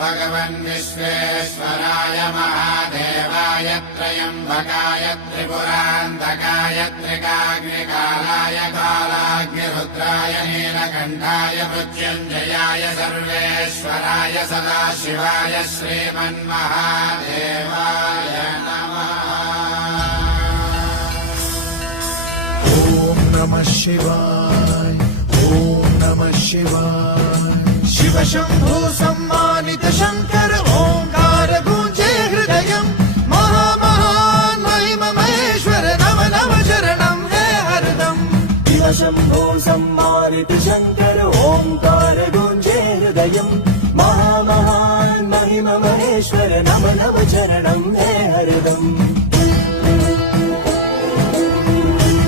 भगवन् विश्वेश्वराय महादेवाय त्र्यम्बकाय त्रिपुरान्तकाय त्रिकाग्निकालाय कालाग्निरुद्राय नीलकण्ठाय मृत्युञ्जयाय सर्वेश्वराय सदाशिवाय श्रीमन्महादेवाय नमः। ॐ नमः शिवाय, ॐ नमः शिवाय। शिव शम्भो सम्मानित शङ्कर ओङ्कार गूंजे हृदयम् महामहान् महिमहेश्वर नव नव शरणं हे हरदम्। शिव शम्भो सम्मानित शङ्कर ओङ्कार गूंजे हृदयम् महामहान् महिमहेश्वर नव नव शरणं हे